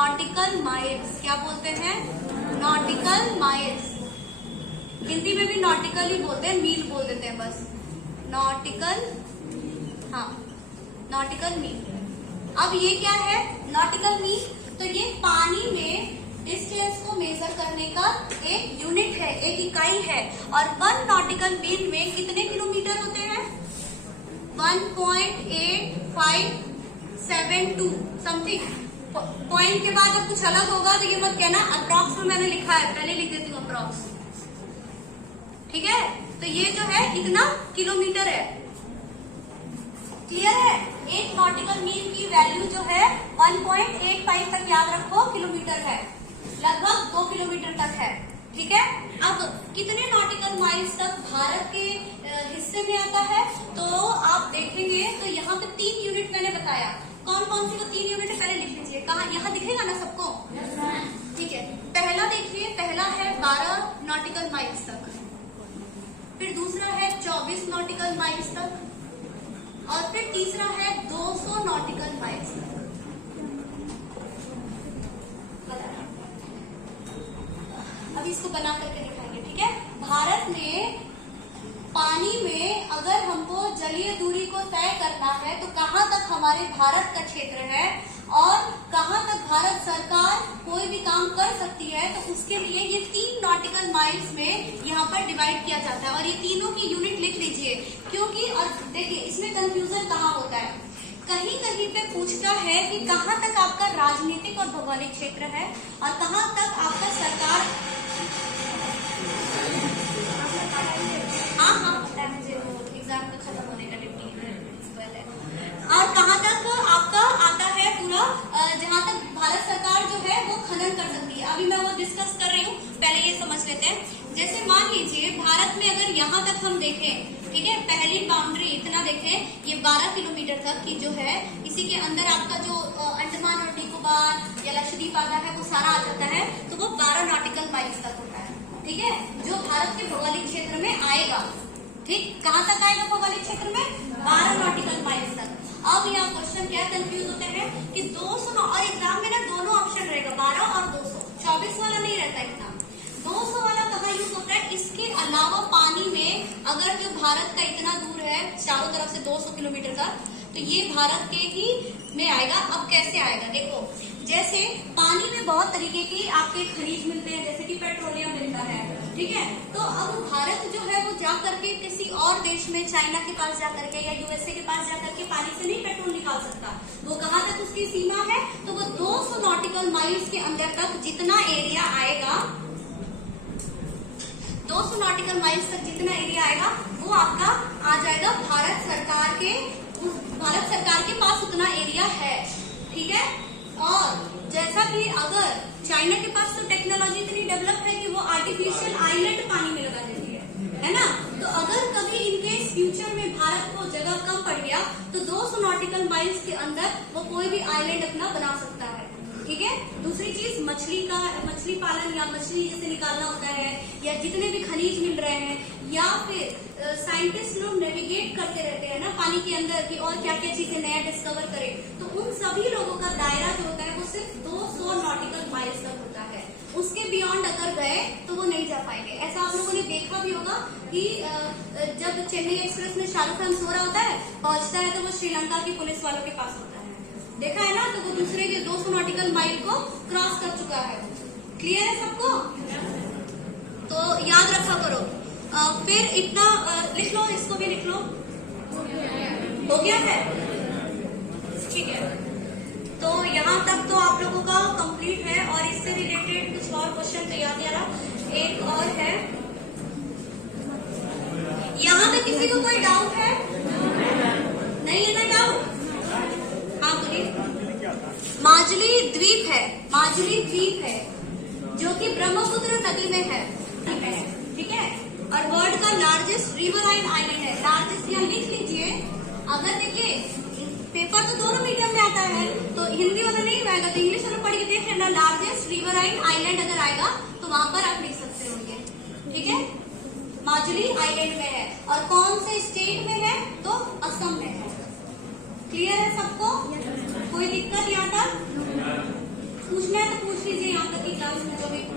Nautical miles. क्या बोलते हैं? Nautical miles. हिंदी में भी नॉटिकल ही बोलते हैं, मील बोल देते हैं बस। नॉटिकल, हाँ नॉटिकल मील। अब ये क्या है नॉटिकल मील? तो ये पानी में डिस्टेंस को मेजर करने का एक यूनिट है, एक इकाई है। और 1 नॉटिकल मील में कितने किलोमीटर होते हैं? 1.8572 समथिंग। पॉइंट के बाद अब कुछ अलग होगा तो ये मत कहना, अप्रॉक्स में मैंने लिखा है, पहले लिख देती हूँ अप्रॉक्स। ठीक है, तो ये जो है इतना किलोमीटर है। क्लियर है? एक नॉटिकल मील की वैल्यू जो है 1.85 तक याद रखो किलोमीटर है, लगभग 2 किलोमीटर तक है। ठीक है, अब कितने नॉटिकल माइल्स तक भारत के हिस्से में आता है? तो आप देखेंगे तो यहाँ पे 3 यूनिट मैंने बताया। कौन कौन सी वो 3 यूनिट है पहले लिख लीजिए। कहाँ? यहाँ दिखेगा ना सबको? ठीक है, पहला देखिए, पहला है 12 नॉटिकल माइल्स तक, फिर दूसरा है 24 नॉटिकल माइल्स तक, और फिर तीसरा है 200 नॉटिकल माइल्स तक। अब इसको बना करके दिखाएंगे। ठीक है, भारत में पानी में अगर हमको जलीय दूरी को तय करना है तो कहाँ तक हमारे भारत का क्षेत्र है और कहाँ तक भारत सरकार कोई भी काम कर सकती है, तो उसके लिए ये 3 नॉटिकल माइल्स में यहाँ पर डिवाइड किया जाता है। और ये तीनों की यूनिट लिख लीजिए, क्योंकि और देखिए इसमें कंफ्यूजन कहाँ होता है, कहीं कहीं पे पूछता है कि कहाँ तक आपका राजनीतिक और भौगोलिक क्षेत्र है और कहाँ तक आपका सरकार। हाँ हाँ पता है मुझे, वो एग्जाम का खत्म होने का डिप्टी प्रिंसिपल है। और कहाँ तक आपका आता है पूरा, जहाँ तक भारत सरकार जो है वो खनन कर सकती है। अभी मैं वो डिस्कस कर रही हूँ, पहले ये समझ लेते हैं। जैसे मान लीजिए भारत में अगर यहाँ तक हम देखें, ठीक है, पहली बाउंड्री इतना देखें, ये 12 किलोमीटर तक की जो है, इसी के अंदर आपका जो अंडमान और निकोबार या लक्षद्वीप आता है वो सारा आ जाता है, तो वो 12 नॉटिकल माइल्स तक होता है। ठीक है, जो भारत के भौगोलिक क्षेत्र में आएगा। ठीक, कहाँ तक आएगा भौगोलिक क्षेत्र में? 12 नॉटिकल माइल्स तक। अब यहाँ क्वेश्चन क्या कंफ्यूज होते हैं कि 200, और एग्जाम में ना दोनों ऑप्शन रहेगा, 12 और 200, 24 वाला नहीं रहता इतना। 200 वाला कहाँ यूज होता है? इसके अलावा पानी में अगर जो भारत का इतना दूर है चारों तरफ से 200 किलोमीटर का, तो ये भारत के ही में आएगा। अब कैसे आएगा देखो, जैसे पानी में बहुत तरीके की आपके खनिज मिलते हैं, जैसे कि पेट्रोलियम मिलता है। ठीक है, तो अब भारत जो है वो जा करके किसी और देश में, चाइना के पास जा करके या यूएसए के पास जा करके पानी से नहीं पेट्रोल निकाल सकता। वो कहाँ तक उसकी सीमा है? तो वो 200 नॉटिकल माइल्स के अंदर तक जितना एरिया आएगा, 200 नॉटिकल माइल्स तक जितना एरिया आएगा वो आपका आ जाएगा भारत सरकार के पास उतना एरिया है। ठीक है, और जैसा कि अगर चाइना के पास तो टेक्नोलॉजी इतनी डेवलप है कि वो आर्टिफिशियल आइलैंड पानी में लगा देती है ना। तो अगर कभी इनकेस फ्यूचर में भारत को जगह कम पड़ गया तो 200 नॉटिकल माइल्स के अंदर वो कोई भी आइलैंड अपना बना सकता है। ठीक है, दूसरी चीज मछली पालन या मछली जैसे निकालना होता है, या जितने भी खनिज मिल रहे हैं, या फिर साइंटिस्ट लोग नेविगेट करते रहते हैं ना पानी के अंदर की और क्या क्या चीजें नया डिस्कवर करें, तो उन सभी लोगों का दायरा जो होता है वो सिर्फ 200 नॉटिकल माइल्स तक होता है। उसके बियॉन्ड अगर गए तो वो नहीं जा पाएंगे। ऐसा आप लोगों ने देखा भी होगा कि जब चेन्नई एक्सप्रेस में शाहरुख खान सो रहा होता है, पहुंचता है तो वो श्रीलंका की पुलिस वालों के पास होता है, देखा है ना। तो वो दूसरे के 200 नॉटिकल माइल को क्रॉस कर चुका है। क्लियर है सबको? तो याद रखा करो। फिर इतना लिख लो, इसको भी लिख लो। हो गया है? ठीक है, तो यहाँ तक तो आप लोगों का कंप्लीट है। और इससे रिलेटेड कुछ और क्वेश्चन तो याद आ रहा, एक और है। यहाँ पे किसी को कोई डाउट है? नहीं है ना डाउट? हाँ बोलिए। माजुली द्वीप है जो कि ब्रह्मपुत्र नदी में है। ठीक है, और वर्ल्ड का लार्जेस्ट रिवराइन आइलैंड है। लार्जेस्ट यहाँ लिख लीजिए। अगर देखिए पेपर तो दोनों मीडियम में आता है, तो हिंदी वाला नहीं आएगा तो इंग्लिश वाला पढ़ के देख लेना। लार्जेस्ट रिवराइन आइलैंड अगर आएगा तो वहां पर आप लिख सकते होंगे। ठीक है, माजुली आइलैंड में है। और कौन से स्टेट में है? तो असम में है। क्लियर है सबको? कोई दिक्कत यहाँ तक? पूछने उसमें जो भी